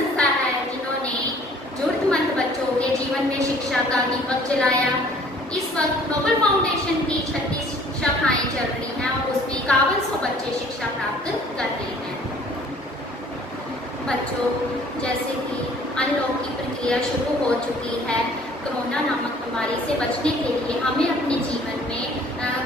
संस्था है जिन्होंने जरूरतमंद बच्चों के जीवन में शिक्षा का दीपक जलाया। इस वक्त नोबल फाउंडेशन की 36 शाखाएं चल रही हैं और उसमें 5100 बच्चे शिक्षा प्राप्त कर रहे हैं। बच्चों, जैसे कि अनलॉक की प्रक्रिया शुरू हो चुकी है, कोरोना नामक बीमारी से बचने के लिए हमें अपने जीवन में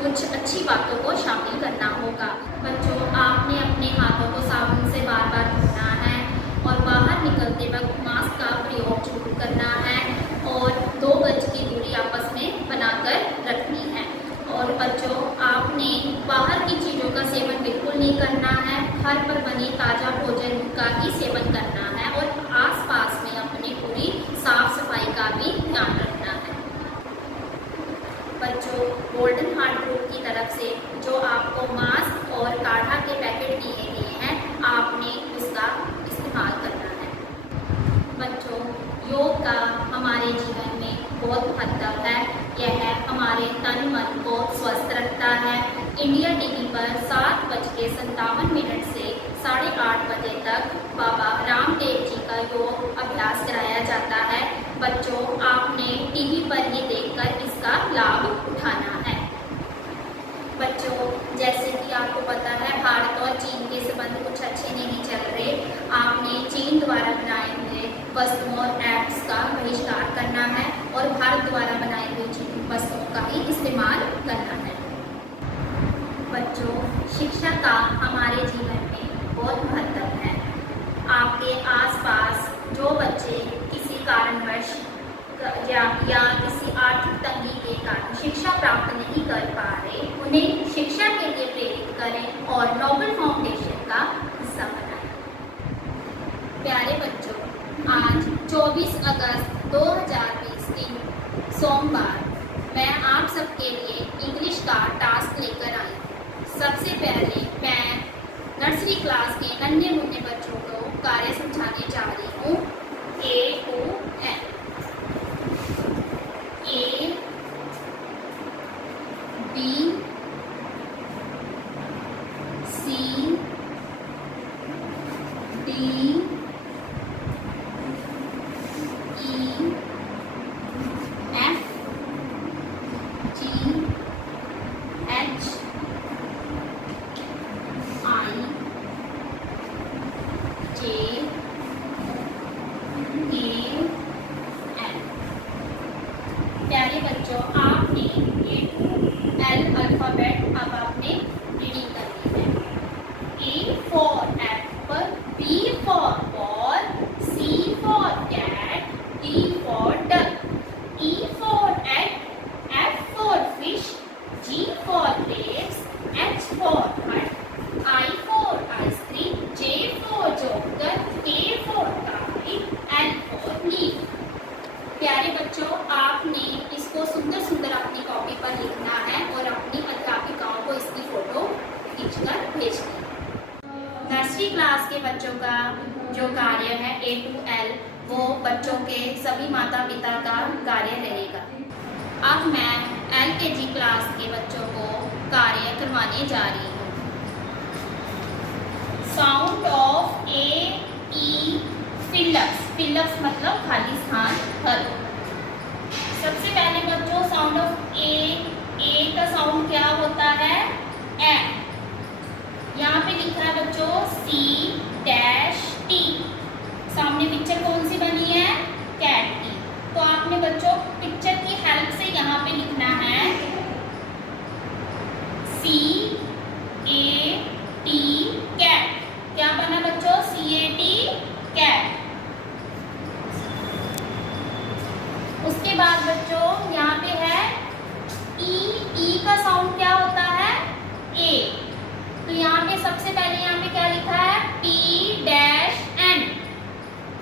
कुछ अच्छी बातों को शामिल करना होगा। बच्चों, आपने अपने हाथों को साबुन से बार बार धोना है और बाहर निकलते वक्त मास्क का प्रयोग जरूर करना है और 2 गज की दूरी आपस में बनाकर रखनी है। और बच्चों, आपने बाहर की चीज़ों का सेवन बिल्कुल नहीं करना है, घर पर बनी ताज़ा भोजन का ही सेवन करना है और आसपास में अपनी पूरी साफ सफाई का भी ध्यान रखना है। बच्चों, गोल्डन हार्ट ग्रुप की तरफ से जो आपको मास्क और काढ़ा के पैकेट दिए गए हैं, आपने उसका इस्तेमाल करना है। बच्चों, योग का हमारे जीवन में बहुत महत्व है। यह हमारे तन मन को स्वस्थ रखता है। इंडिया टीवी पर 7:57 से 8:30 बजे तक बाबा रामदेव जी का योग अभ्यास कराया जाता है। बच्चों, आपने टीवी पर ही देखकर इसका लाभ उठाना है। बच्चों, जैसे कि आपको पता है, भारत और चीन के संबंध कुछ अच्छे नहीं चल रहे। आपने चीन द्वारा बनाए हुए वस्तुओं और ऐप्स का बहिष्कार करना है और भारत द्वारा बनाई हुई वस्तुओं का ही इस्तेमाल करना है। बच्चों, शिक्षा का हमारे जीवन में बहुत महत्व है। आपके आसपास जो बच्चे किसी कारणवश या किसी आर्थिक तंगी के कारण शिक्षा प्राप्त नहीं कर पा रहे, उन्हें शिक्षा के लिए प्रेरित करें और नोबल फाउंडेशन का हिस्सा बनाएं। प्यारे बच्चों, आज 24 अगस्त 2020 दिन सोमवार मैं आप सबके लिए इंग्लिश का टास्क लेकर आई। सबसे पहले मैं नर्सरी क्लास के नन्हे मुन्ने बच्चों को कार्य समझाने जा रही हूँ। A to N। A, B, C, D, E, F, G, H, I, J, K, L। प्यारे बच्चों, आपने A to L अल्फाबेट अब आपने रीडिंग करनी है। A for apple, B for ball, C for cat, D for duck, E for egg, F for fish, G for grapes, H for hut, I for ice cream, J for joker, K for kite, L for leaf। प्यारे बच्चों, आपने इसको सुंदर सुंदर अपनी copy पर लिखना है और अपनी अध्यापिकाओं को इसकी फोटो खींचकर भेजना है। नर्सरी क्लास के बच्चों का जो कार्य है A to L, वो बच्चों के सभी माता पिता का कार्य रहेगा। अब मैं LKG क्लास के बच्चों को कार्य करवाने जा रही हूँ। Sound of A, E, fill-ups. Fill-ups मतलब खाली स्थान भरो। सबसे पहले बच्चों, साउंड ऑफ ए का साउंड क्या होता है? ए। यहाँ पे लिखा है बच्चों C-T। सामने पिक्चर कौन सी बनी है? कैट की। तो आपने बच्चों पिक्चर की हेल्प से यहाँ पे लिखना है C-A-T, कैट। क्या बना बच्चों? C-A-T, cat. उसके बाद बच्चों यहाँ पे है ई का साउंड क्या होता है? ए। तो यहाँ पे सबसे पहले यहाँ पे क्या लिखा है? P-N।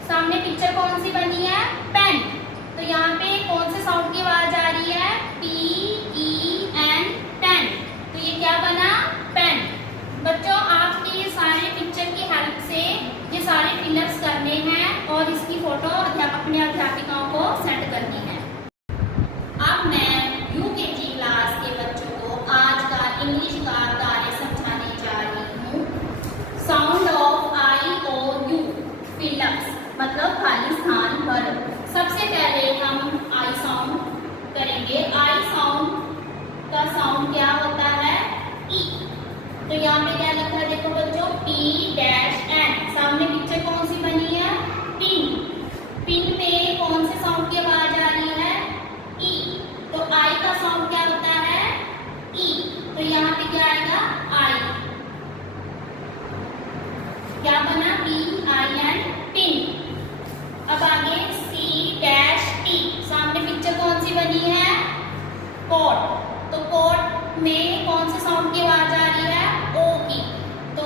सामने पिक्चर कौन सी बनी है? पेन। तो यहाँ पे कौन से साउंड की आवाज आ रही है? P-E-N, pen. तो ये क्या बना? पेन। बच्चों, आपने ये सारे पिक्चर की हेल्प से ये सारे फिलअप्स करने हैं और इसकी फोटो अपने अध्यापिकाओं को सेंड करनी है। अब मैं UKG क्लास के बच्चों को आज का इंग्लिश का कार्य समझाने जा रही हूँ। Sound of I-O-U, fill ups dash N. सामने पिक्चर कौन सी बनी है? पिन। पिन में कौन से साउंड की आवाज आ रही है? ई। तो आई का साउंड क्या होता है? ई। तो यहाँ पे क्या आएगा? आई। क्या बना? P I N, pin. अब आगे सी डैश टी। सामने पिक्चर कौन सी बनी है? कोट। तो कोट में कौन से साउंड की आवाज आ रही है? ओ की। तो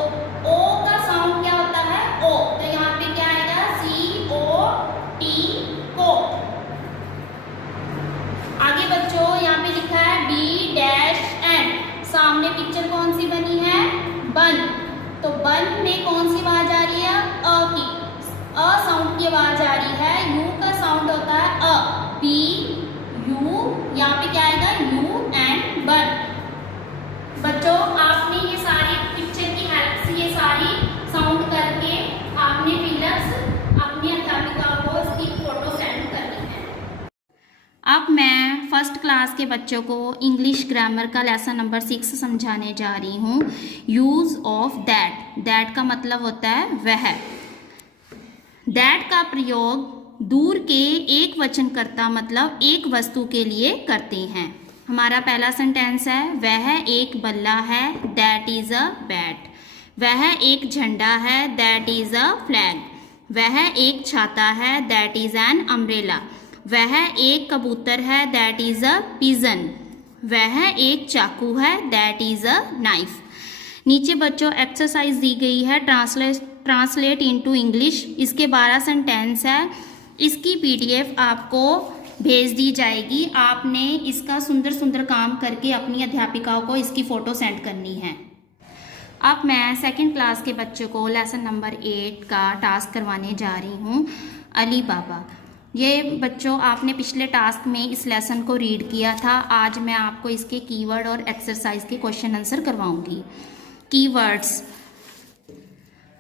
ओ का साउंड क्या होता है? ओ। तो यहाँ पे क्या आएगा? सी ओ टी, कोट। आगे बच्चों यहाँ पे लिखा है बी डैश एन। सामने पिक्चर कौन सी बनी है? बन। तो बन में कौन सी आवाज आ रही है? अ की। अ साउंड की आवाज आ रही है। यू का साउंड होता है अ। बी यू, यहाँ पे क्या आएगा? यू एंड बन। बच्चों आपने ये सारी पिक्चर की हेल्प से ये सारी साउंड करके आपने फिलअप्स अपनी अध्यापिका को इसकी फोटो सेंड करनी है। अब मैं फर्स्ट क्लास के बच्चों को इंग्लिश ग्रामर का लेसन नंबर 6 समझाने जा रही हूँ। Use of that. दैट का मतलब होता है वह। दैट का प्रयोग दूर के एक वचनकर्ता मतलब एक वस्तु के लिए करते हैं। हमारा पहला सेंटेंस है, वह एक बल्ला है, दैट इज अ बैट। वह एक झंडा है, दैट इज अ फ्लैग। वह एक छाता है, दैट इज एन अम्ब्रेला। वह एक कबूतर है, दैट इज अ पिजन। वह एक चाकू है, दैट इज अ नाइफ। नीचे बच्चों एक्सरसाइज दी गई है, ट्रांसलेट इनटू इंग्लिश। इसके 12 सेंटेंस है। इसकी पीडीएफ आपको भेज दी जाएगी। आपने इसका सुंदर सुंदर काम करके अपनी अध्यापिकाओं को इसकी फ़ोटो सेंड करनी है। अब मैं सेकंड क्लास के बच्चों को लेसन नंबर 8 का टास्क करवाने जा रही हूँ, अली बाबा। ये बच्चों आपने पिछले टास्क में इस लेसन को रीड किया था। आज मैं आपको इसके कीवर्ड और एक्सरसाइज के क्वेश्चन आंसर करवाऊँगी। कीवर्ड्स: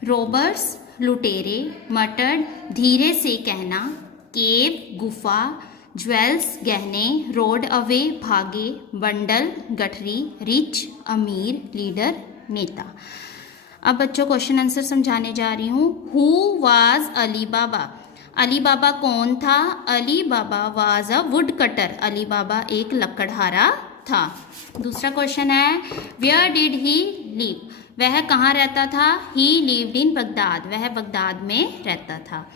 रोबर्स लुटेरे, मटर्ड धीरे से कहना, केव गुफा, ज्वेल्स गहने, रोड अवे भागे, बंडल गठरी, रिच अमीर, लीडर नेता। अब बच्चों क्वेश्चन आंसर समझाने जा रही हूँ। Who was Ali Baba? Ali Baba कौन था? Ali Baba was a woodcutter. Ali Baba एक लकड़हारा था। दूसरा क्वेश्चन है, वेयर डिड ही लिव? वह कहाँ रहता था? ही लिव्ड इन बगदाद। वह बगदाद में रहता था।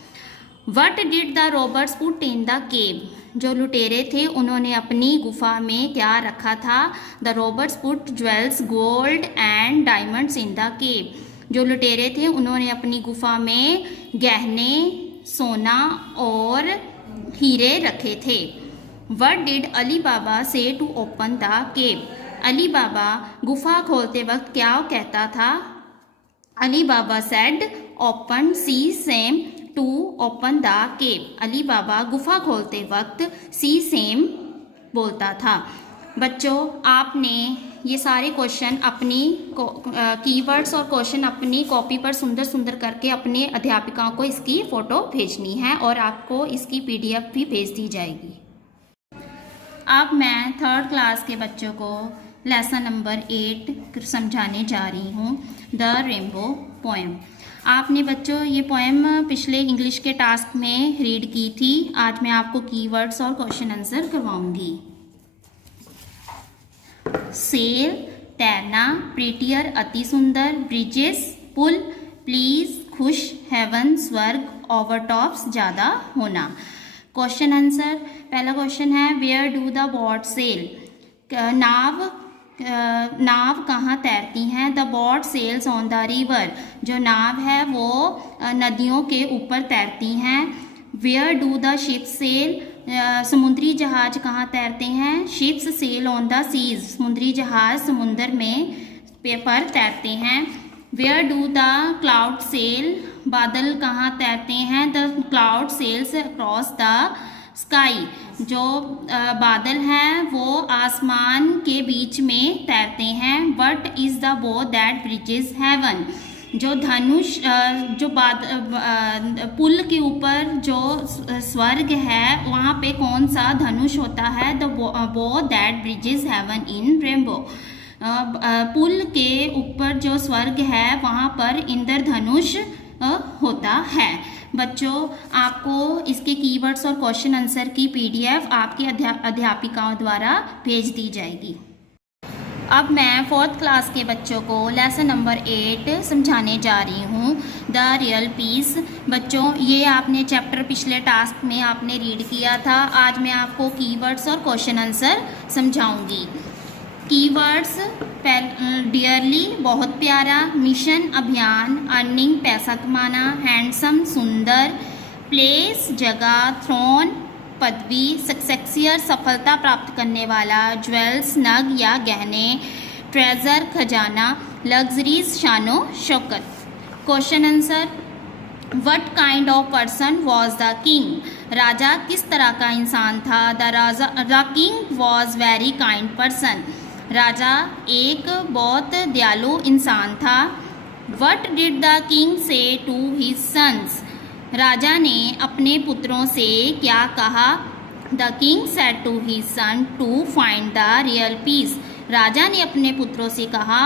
What did the robbers put in the cave? जो लुटेरे थे उन्होंने अपनी गुफा में क्या रखा था? The robbers put jewels gold and diamonds in the cave. जो लुटेरे थे उन्होंने अपनी गुफा में गहने, सोना और हीरे रखे थे। What did Ali Baba say to open the cave? Ali Baba गुफा खोलते वक्त क्या कहता था? Ali Baba said open sesame to open the cave. Ali Baba गुफा खोलते वक्त सी सेम बोलता था। बच्चों आपने ये सारे क्वेश्चन अपनी कीवर्ड्स और क्वेश्चन अपनी कॉपी पर सुंदर सुंदर करके अपने अध्यापिकाओं को इसकी फ़ोटो भेजनी है और आपको इसकी पीडीएफ भी भेज दी जाएगी। अब मैं थर्ड क्लास के बच्चों को लेसन नंबर 8 समझाने जा रही हूँ, द रेनबो पोएम। आपने बच्चों ये पोएम पिछले इंग्लिश के टास्क में रीड की थी। आज मैं आपको कीवर्ड्स और क्वेश्चन आंसर करवाऊंगी। सेल तैरना, प्रीटियर अति सुंदर, ब्रिजेस पुल, प्लीज खुश, हेवन स्वर्ग, ओवरटॉप्स ज़्यादा होना। क्वेश्चन आंसर, पहला क्वेश्चन है where do the boat sail? नाव कहाँ तैरती हैं? The boat sails on the river. जो नाव है वो नदियों के ऊपर तैरती हैं। Where do the ships sail? समुद्री जहाज कहाँ तैरते हैं? Ships sail on the seas. समुद्री जहाज समुद्र में पर तैरते हैं। Where do the cloud sail? बादल कहाँ तैरते हैं? The cloud sails across the sky. जो बादल हैं वो आसमान के बीच में तैरते हैं। What is the bow that bridges haven? जो धनुष जो पुल के ऊपर जो स्वर्ग है वहाँ पे कौन सा धनुष होता है? The bow that bridges heaven in rainbow. पुल के ऊपर जो स्वर्ग है वहाँ पर इंद्रधनुष होता है। बच्चों, आपको इसके कीवर्ड्स और क्वेश्चन आंसर की पीडीएफ आपकी अध्यापिकाओं द्वारा भेज दी जाएगी। अब मैं 4th क्लास के बच्चों को लेसन नंबर 8 समझाने जा रही हूँ, द रियल पीस। बच्चों, ये आपने चैप्टर पिछले टास्क में आपने रीड किया था। आज मैं आपको कीवर्ड्स और क्वेश्चन आंसर समझाऊंगी। कीवर्ड्स, डियरली बहुत प्यारा, मिशन अभियान, अर्निंग पैसा कमाना, हैंडसम सुंदर, प्लेस जगह, थ्रोन पदवी, सक्सेसियर सफलता प्राप्त करने वाला, ज्वेल्स नग या गहने, ट्रेजर खजाना, लग्जरीज शानो शौकत। Question answer, what kind of person was the king? राजा किस तरह का इंसान था? The king was very kind person. राजा एक बहुत दयालु इंसान था। What did the king say to his sons? राजा ने अपने पुत्रों से क्या कहा? The king said to his son to find the real peace. राजा ने अपने पुत्रों से कहा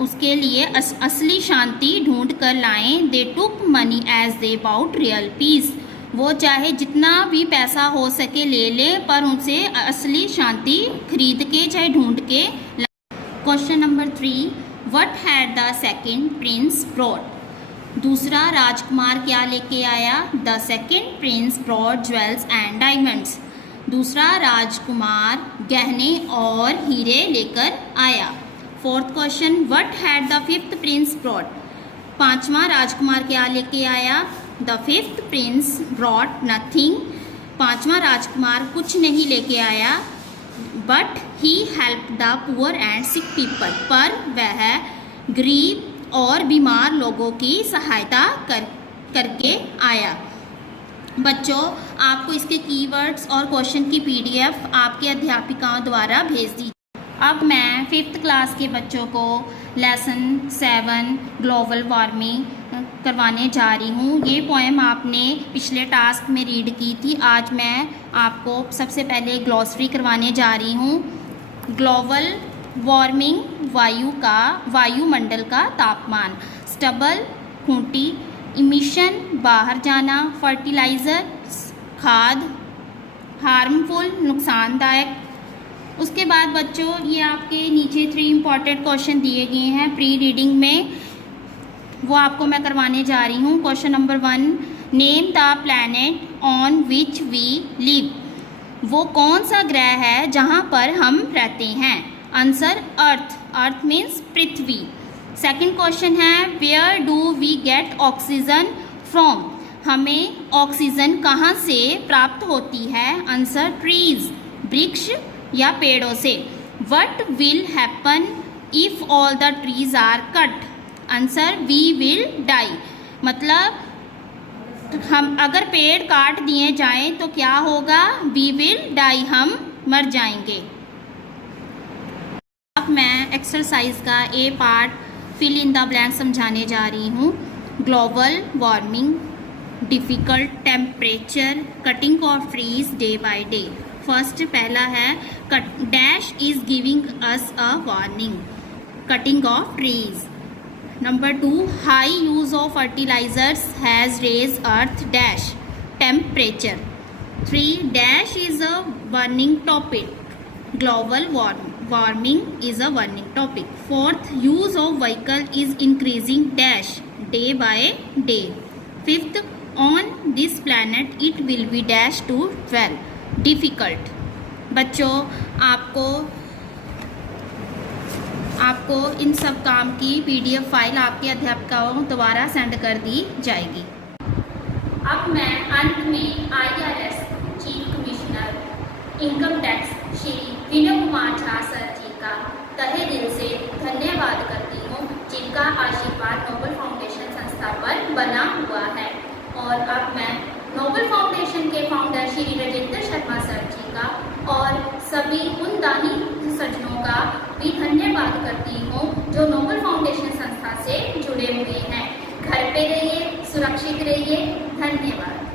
उसके लिए असली शांति ढूंढ कर लाएं। They took money as they bought real peace. वो चाहे जितना भी पैसा हो सके ले ले, पर उनसे असली शांति खरीद के चाहे ढूंढ के लाएं। Question number 3, what had the second Prince brought? दूसरा राजकुमार क्या लेके आया? The second Prince brought jewels and diamonds. दूसरा राजकुमार गहने और हीरे लेकर आया। 4th question, what had the 5th Prince brought? पांचवा राजकुमार क्या लेके आया? The 5th Prince brought nothing. पांचवा राजकुमार कुछ नहीं लेके आया। But he help the poor and sick people. पर वह गरीब और बीमार लोगों की सहायता करके आया। बच्चों, आपको इसके कीवर्ड्स और क्वेश्चन की पीडीएफ आपके अध्यापिकाओं द्वारा भेज दी। अब मैं 5th क्लास के बच्चों को लेसन 7 ग्लोबल वार्मिंग करवाने जा रही हूँ। ये पोएम आपने पिछले टास्क में रीड की थी। आज मैं आपको सबसे पहले ग्लॉसरी करवाने जा रही हूँ। ग्लोबल वार्मिंग, वायुमंडल का तापमान, स्टबल खूंटी, इमिशन बाहर जाना, फर्टिलाइज़र खाद, हार्मफुल नुकसानदायक। उसके बाद बच्चों, ये आपके नीचे 3 इम्पॉर्टेंट क्वेश्चन दिए गए हैं प्री रीडिंग में, वो आपको मैं करवाने जा रही हूँ। Question number 1, name the planet on which we live. वो कौन सा ग्रह है जहाँ पर हम रहते हैं? Answer earth. अर्थ मीन्स पृथ्वी। सेकंड क्वेश्चन है, where do we get oxygen from? हमें ऑक्सीजन कहाँ से प्राप्त होती है? आंसर ट्रीज, वृक्ष या पेड़ों से। What will happen if all the trees are cut? Answer we will die. मतलब हम अगर पेड़ काट दिए जाएं तो क्या होगा? वी विल डाई, हम मर जाएंगे। अब मैं एक्सरसाइज का A part fill in the blank समझाने जा रही हूँ। Global warming, difficult temperature, cutting of trees day by day. First पहला है, dash is giving us a warning, cutting of trees. Number 2, high use of fertilisers has raise earth dash temperature. 3, dash is a burning topic, global warming is a warning topic. 4th, use of vehicle is increasing dash day by day. 5th, on this planet it will be dash to 12 difficult. बच्चों, आपको इन सब काम की PDF file आपके अध्यापकों द्वारा send कर दी जाएगी। अब मैं अंत में IRS chief commissioner income tax Shri Vinay Kumar Jha sir ji का तहे दिल से धन्यवाद करती हूँ, जिनका आशीर्वाद नोबल फाउंडेशन संस्था पर बना हुआ है। और अब मैं नोबल फाउंडेशन के फाउंडर श्री राजेंद्र शर्मा सर जी का और सभी उन दानी सज्जनों का भी धन्यवाद करती हूँ जो नोबल फाउंडेशन संस्था से जुड़े हुए हैं। घर पे रहिए, सुरक्षित रहिए। धन्यवाद।